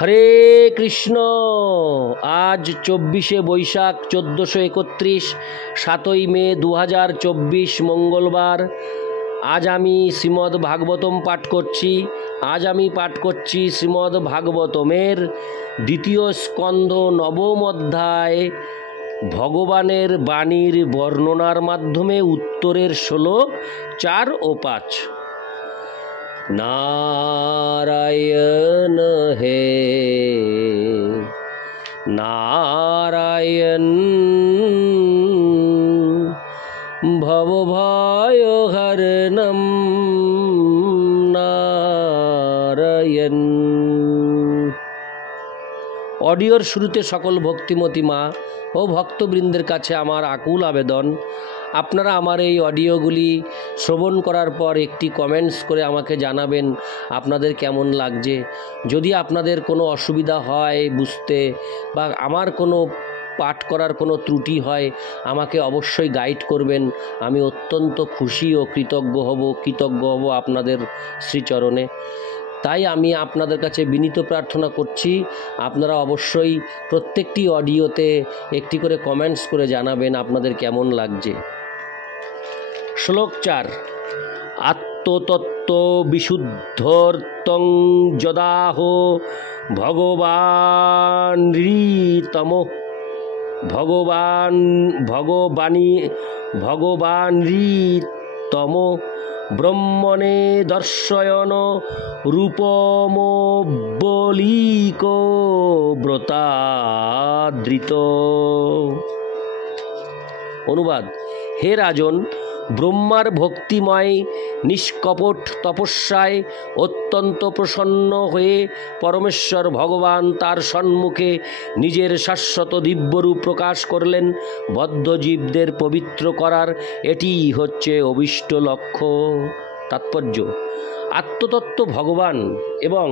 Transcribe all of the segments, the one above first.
হরে কৃষ্ণ। আজ 24শে বৈশাখ 1431, 7ই মে 2024 মঙ্গলবার। আজ আমি শ্রীমদ্ ভাগবতম পাঠ করছি। শ্রীমদ্ ভাগবতমের দ্বিতীয় স্কন্ধ 9ম অধ্যায় ভগবানের বাণীর বর্ণনার মাধ্যমে উত্তরের শ্লোক 4 ও 5। नारायण हे नारायण भवभयहरणं नारायण। অডিওর শুরুতে সকল ভক্তিমতী মা ও ভক্তবৃন্দের কাছে আমার আকুল আবেদন, আপনারা আমার এই অডিওগুলি শ্রবণ করার পর একটি কমেন্টস করে আমাকে জানাবেন আপনাদের কেমন লাগছে। যদি আপনাদের কোনো অসুবিধা হয় বুঝতে বা আমার কোনো পাঠ করার কোনো ত্রুটি হয় আমাকে অবশ্যই গাইড করবেন। আমি অত্যন্ত খুশি ও কৃতজ্ঞ হব আপনাদের শ্রীচরণে। তাই আমি আপনাদের কাছে বিনীত প্রার্থনা করছি, আপনারা অবশ্যই প্রত্যেকটি অডিওতে একটি করে কমেন্টস করে জানাবেন আপনাদের কেমন লাগছে। শ্লোক 4। আত্মতত্ত্ব বিশুদ্ধর্তং যদাহ ভগবানৃতম ভগবানৃতম ব্রহ্মণে দর্শয়ন রূপমোবলিক ব্রতাদৃত। অনুবাদ: হে রাজন, ব্রহ্মার ভক্তিময় নিষ্কপট তপস্যায় অত্যন্ত প্রসন্ন হয়ে পরমেশ্বর ভগবান তার সম্মুখে নিজের শাশ্বত দিব্যরূপ প্রকাশ করলেন। বদ্ধ জীবদের পবিত্র করার এটিই হচ্ছে অভীষ্ট লক্ষ্য। তাৎপর্য: আত্মতত্ত্ব ভগবান এবং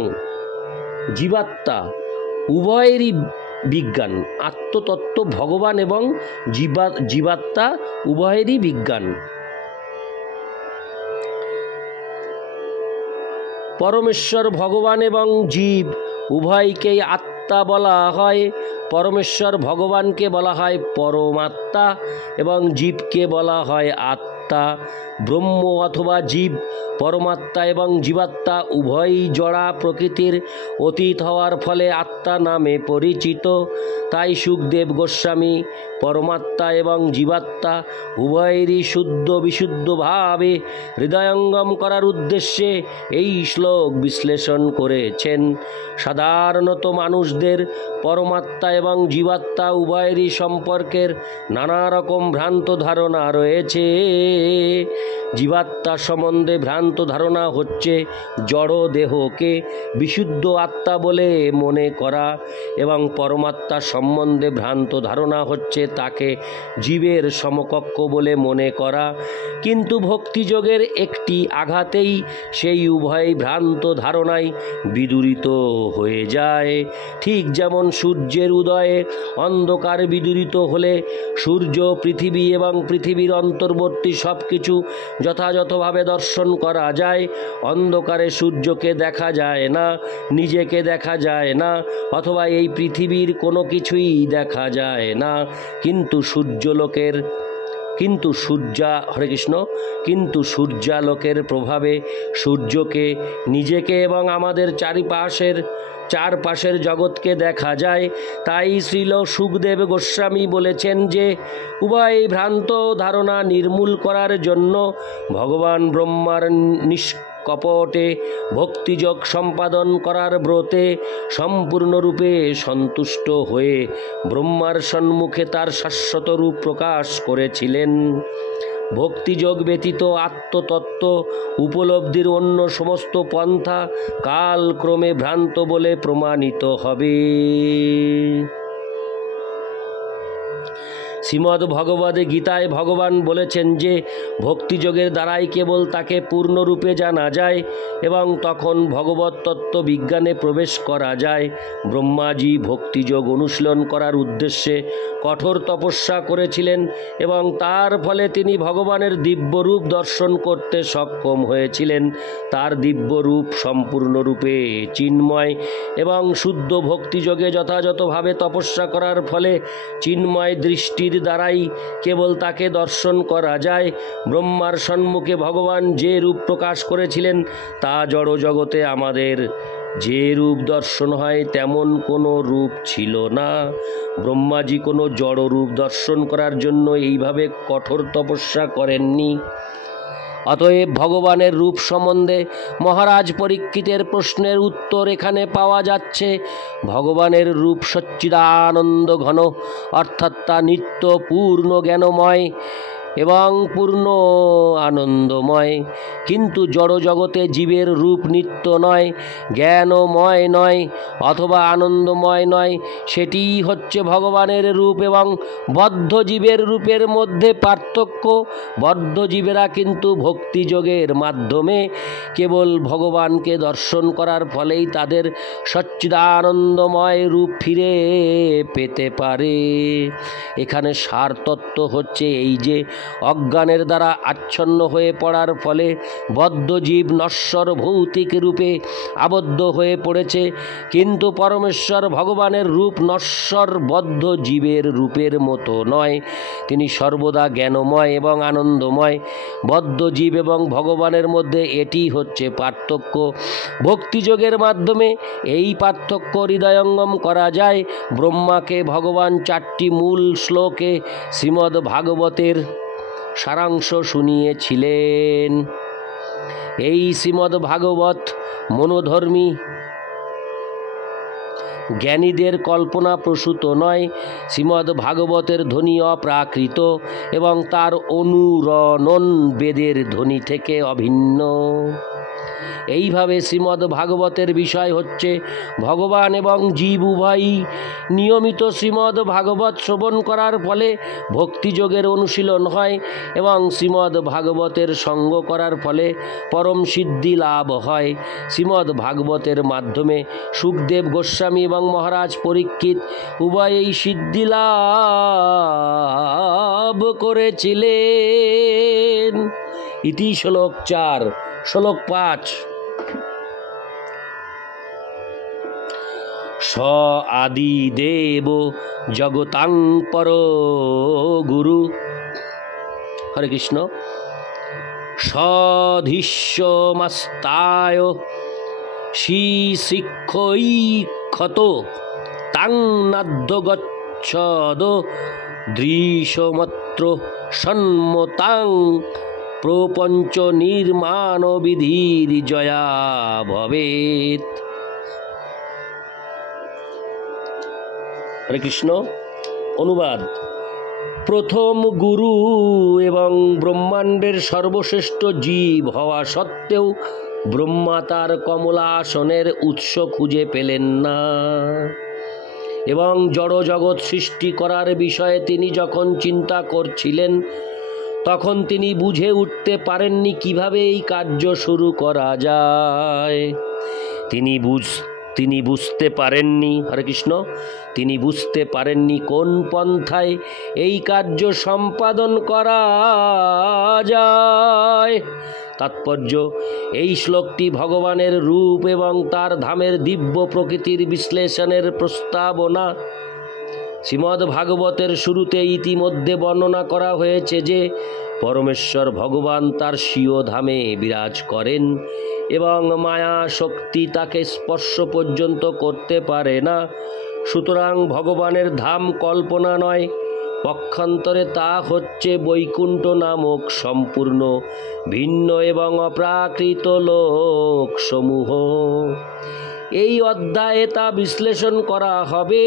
জীবাত্মা উভয়েরই বিজ্ঞান। আত্মতত্ত্ব ভগবান এবং জীবাত্মা উভয়েরই বিজ্ঞান। পরমেশ্বর ভগবান এবং জীব উভয়কেই আত্মা বলা হয়। পরমেশ্বর ভগবানকে বলা হয় পরমাত্মা এবং জীবকে বলা হয় আত্মা। ব্রহ্ম অথবা জীব, পরমাত্মা এবং জীবাত্মা উভয়ই জড়া প্রকৃতির অতীত হওয়ার ফলে আত্মা নামে পরিচিত। তাই সুখদেব গোস্বামী পরমাত্মা এবং জীবাত্মা উভয়েরই শুদ্ধ বিশুদ্ধভাবে হৃদয়ঙ্গম করার উদ্দেশ্যে এই শ্লোক বিশ্লেষণ করেছেন। সাধারণত মানুষদের পরমাত্মা এবং জীবাত্মা উভয়েরই সম্পর্কের নানা রকম ভ্রান্ত ধারণা রয়েছে। জীবাত্মা সম্বন্ধে ভ্রান্ত ধারণা হচ্ছে জড় দেহকে বিশুদ্ধ আত্মা বলে মনে করা, এবং পরমাত্মা সম্বন্ধে ভ্রান্ত ধারণা হচ্ছে তাকে জীবের সমকক্ষ বলে মনে করা। কিন্তু ভক্তিযোগের একটি আঘাতেই সেই উভয় ভ্রান্ত ধারণায় বিদূরিত হয়ে যায়। ঠিক যেমন সূর্যের উদয়ে অন্ধকার বিদূরিত হলে সূর্য, পৃথিবী এবং পৃথিবীর অন্তর্বর্তী সব কিছু যথাযথভাবে দর্শন করা যায়। অন্ধকারে সূর্যকে দেখা যায় না, নিজেকে দেখা যায় না, অথবা এই পৃথিবীর কোনো কিছুই দেখা যায় না। কিন্তু সূর্যালোকের প্রভাবে সূর্যকে, নিজেকে এবং আমাদের চারপাশের জগৎকে দেখা যায়। তাই শ্রীল সুখদেব গোস্বামী বলেছেন যে উভয় ভ্রান্ত ধারণা নির্মূল করার জন্য ভগবান ব্রহ্মার নিষ্কপটে ভক্তিযোগ সম্পাদন করার ব্রতে সম্পূর্ণরূপে সন্তুষ্ট হয়ে ব্রহ্মার সম্মুখে তার শাশ্বত রূপ প্রকাশ করেছিলেন। ভক্তিযোগ ব্যতীত আত্মতত্ত্ব উপলব্ধির অন্য সমস্ত পন্থা কালক্রমে ভ্রান্ত বলে প্রমাণিত হবে। শ্রীমদ্ ভগবদ্ গীতায় ভগবান বলেছেন যে ভক্তিযোগের দ্বারাই কেবল তাকে পূর্ণরূপে জানা যায় এবং তখন ভগবত তত্ত্ব বিজ্ঞানে প্রবেশ করা যায়। ব্রহ্মাজি ভক্তিযোগ অনুশীলন করার উদ্দেশ্যে কঠোর তপস্যা করেছিলেন এবং তার ফলে তিনি ভগবানের দিব্যরূপ দর্শন করতে সক্ষম হয়েছিলেন। তার দিব্যরূপ সম্পূর্ণরূপে চিন্ময় এবং শুদ্ধ ভক্তিযোগে যথাযথভাবে তপস্যা করার ফলে চিন্ময় দৃষ্টির দ্বারাই কেবল তাকে দর্শন করা যায়। ব্রহ্মার সম্মুখে ভগবান যে রূপ প্রকাশ করেছিলেন তা জড় জগতে আমাদের যে রূপ দর্শন হয় তেমন কোনো রূপ ছিল না। ব্রহ্মাজি কোনো জড় রূপ দর্শন করার জন্য এইভাবে কঠোর তপস্যা করেননি। অতএব ভগবানের রূপ সম্বন্ধে মহারাজ পরীক্ষিতের প্রশ্নের উত্তর এখানে পাওয়া যাচ্ছে। ভগবানের রূপ সচ্চিদানন্দ ঘন, অর্থাৎ তা নিত্য পূর্ণ জ্ঞানময় এবং পূর্ণ আনন্দময়। কিন্তু জড় জগতে জীবের রূপ নিত্য নয়, জ্ঞানময় নয় অথবা আনন্দময় নয়। সেটিই হচ্ছে ভগবানের রূপ এবং বদ্ধ জীবের রূপের মধ্যে পার্থক্য। বদ্ধ জীবেরা কিন্তু ভক্তিযোগের মাধ্যমে কেবল ভগবানকে দর্শন করার ফলেই তাদের সচ্চিদানন্দময় রূপ ফিরে পেতে পারে। এখানে সার তত্ত্ব হচ্ছে এই যে অজ্ঞানের দ্বারা আচ্ছন্ন হয়ে পড়ার ফলে বদ্ধ জীব নশ্বর ভৌতিক রূপে আবদ্ধ হয়ে পড়েছে। কিন্তু পরমেশ্বর ভগবানের রূপ নশ্বর বদ্ধ জীবের রূপের মতো নয়, তিনি সর্বদা জ্ঞানময় এবং আনন্দময়। বদ্ধ জীব এবং ভগবানের মধ্যে এটি হচ্ছে পার্থক্য। ভক্তিযোগের মাধ্যমে এই পার্থক্য হৃদয়ঙ্গম করা যায়। ব্রহ্মাকে ভগবান 4টি মূল শ্লোকে শ্রীমদ্ ভাগবতের সারাংশ শুনিয়েছিলেন। এই শ্রীমদ্ ভাগবত মনোধর্মী জ্ঞানীদের কল্পনা প্রসূত নয়। শ্রীমদ্ ভাগবতের ধ্বনি অপ্রাকৃত এবং তার অনুরণন বেদের ধ্বনি থেকে অভিন্ন। এইভাবে শ্রীমদ্ ভাগবতের বিষয় হচ্ছে ভগবান এবং জীব উভয়ই। নিয়মিত শ্রীমদ্ ভাগবত শ্রবণ করার ফলে ভক্তিযোগের অনুশীলন হয় এবং শ্রীমদ্ ভাগবতের সঙ্গ করার ফলে পরম সিদ্ধি লাভ হয়। শ্রীমদ্ ভাগবতের মাধ্যমে সুখদেব গোস্বামী এবং মহারাজ পরীক্ষিত উভয়েই সিদ্ধি লাভ করেছিলেন। ইতি শ্লোক 4। শ্লোক 5। স আদি দেব জগতাং পর গুরু। হরে কৃষ্ণ। সধিষ্যমস্তায় শিক্ষৈক্ষত তাং নাদ্য গচ্ছদ দৃশমত্র সন্মতাং প্রপঞ্চ নির্মাণ বিধির জয়া ভবেত। হরে কৃষ্ণ। অনুবাদ। প্রথম গুরু এবং ব্রহ্মাণ্ডের সর্বশ্রেষ্ঠ জীব হওয়া সত্ত্বেও ব্রহ্মা তার কমলাসনের উৎস খুঁজে পেলেন না এবং জড় জগৎ সৃষ্টি করার বিষয়ে তিনি যখন চিন্তা করছিলেন তখন তিনি বুঝে উঠতে পারেননি কিভাবে এই কার্য শুরু করা যায়। তিনি বুঝতে পারেননি, হরে কৃষ্ণ, তিনি বুঝতে পারেননি কোন পন্থায় এই কার্য সম্পাদন করা যায়। তাৎপর্য, এই শ্লোকটি ভগবানের রূপ এবং তার ধামের দিব্য প্রকৃতির বিশ্লেষণের প্রস্তাবনা। শ্রীমদ্ ভাগবতের শুরুতে ইতিমধ্যে বর্ণনা করা হয়েছে যে পরমেশ্বর ভগবান তার স্বীয় ধামে বিরাজ করেন এবং মায়া শক্তি তাকে স্পর্শ পর্যন্ত করতে পারে না। সুতরাং ভগবানের ধাম কল্পনা নয়, পক্ষান্তরে তা হচ্ছে বৈকুণ্ঠ নামক সম্পূর্ণ ভিন্ন এবং অপ্রাকৃত লোক সমূহ। এই অধ্যায়ে তা বিশ্লেষণ করা হবে।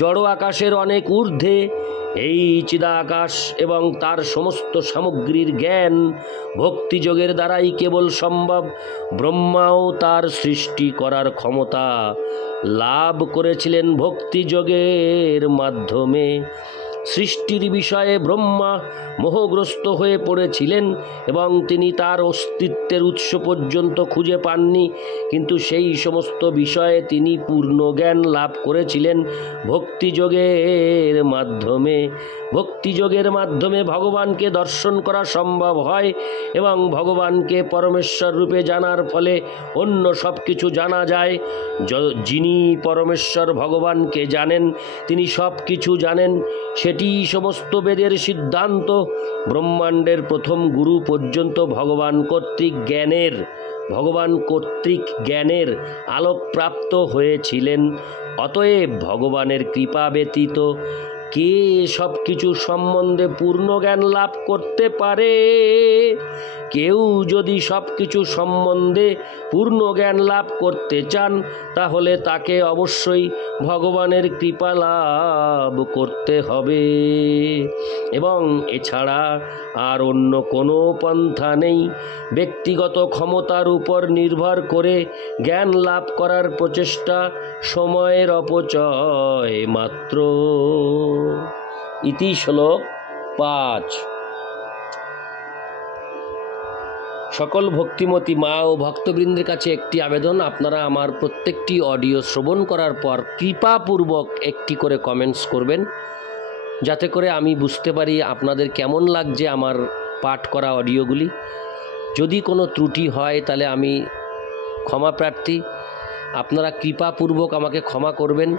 জড় আকাশের অনেক ঊর্ধ্বে এই চিদাকাশ এবং তার সমস্ত সামগ্রীর জ্ঞান ভক্তিযোগের দ্বারাই কেবল সম্ভব। ব্রহ্মাও তার সৃষ্টি করার ক্ষমতা লাভ করেছিলেন ভক্তিযোগের মাধ্যমে। সৃষ্টির বিষয়ে ব্রহ্মা মোহগ্রস্ত হয়ে পড়েছিলেন এবং তিনি তার অস্তিত্বের উৎস পর্যন্ত খুঁজে পাননি, কিন্তু সেই সমস্ত বিষয়ে তিনি পূর্ণ জ্ঞান লাভ করেছিলেন ভক্তিযোগের মাধ্যমে। ভক্তিযোগের মাধ্যমে ভগবানকে দর্শন করা সম্ভব হয় এবং ভগবানকে পরমেশ্বর রূপে জানার ফলে অন্য সব কিছু জানা যায়। যিনি পরমেশ্বর ভগবানকে জানেন তিনি সব কিছু জানেন, সেটি সমস্ত বেদের সিদ্ধান্ত। ব্রহ্মাণ্ডের প্রথম গুরু পর্যন্ত ভগবান কর্তৃক জ্ঞানের আলোকপ্রাপ্ত হয়েছিলেন। অতএব ভগবানের কৃপা ব্যতীত কে সব কিছু সম্বন্ধে পূর্ণ জ্ঞান লাভ করতে পারে? কেউ যদি সব কিছু সম্বন্ধে পূর্ণ জ্ঞান লাভ করতে চান তাহলে তাকে অবশ্যই ভগবানের কৃপা লাভ করতে হবে এবং এছাড়া আর অন্য কোনো পন্থা নেই। ব্যক্তিগত ক্ষমতার উপর নির্ভর করে জ্ঞান লাভ করার প্রচেষ্টা সময়ের অপচয় মাত্র। ইতি শ্লোক 5। সকল ভক্তিমতী মা ও ভক্তবৃন্দের কাছে একটি আবেদন, আপনারা আমার প্রত্যেকটি অডিও শ্রবণ করার পর কৃপাপূর্বক একটি করে কমেন্টস করবেন, যাতে করে আমি বুঝতে পারি আপনাদের কেমন লাগছে আমার পাঠ করা অডিওগুলি। যদি কোনো ত্রুটি হয় তাহলে আমি ক্ষমা প্রার্থী। আপনারা কৃপাপূর্বক আমাকে ক্ষমা করবেন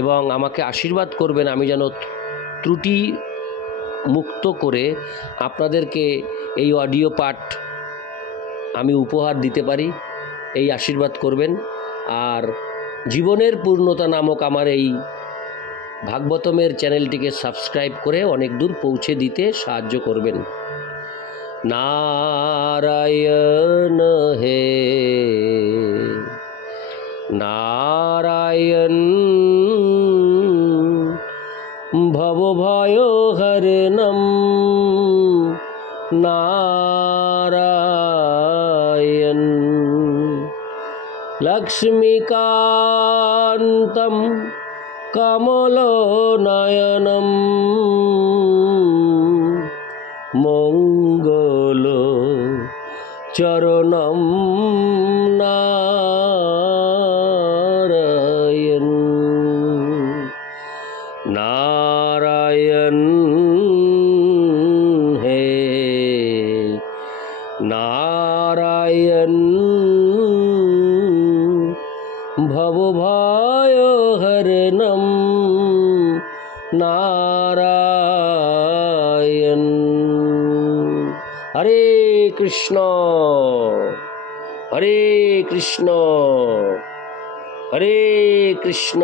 এবং আমাকে আশীর্বাদ করবেন আমি যেন ত্রুটি মুক্ত করে আপনাদেরকে এই অডিও পাঠ আমি উপহার দিতে পারি, এই আশীর্বাদ করবেন। আর জীবনের পূর্ণতা নামক আমার এই ভাগবতমের চ্যানেলটিকে সাবস্ক্রাইব করে অনেক দূর পৌঁছে দিতে সাহায্য করবেন। নারায়ণ হে নারায়ণ ভবভয়হরণম নারায়ণ লক্ষ্মীকান্তম কমলনয়নম মঙ্গল চরণম নারায়ণ নারায়ণ হে নারায়ণ ভবভয়হরণম নারায়ণ। হরে কৃষ্ণ হরে কৃষ্ণ হরে কৃষ্ণ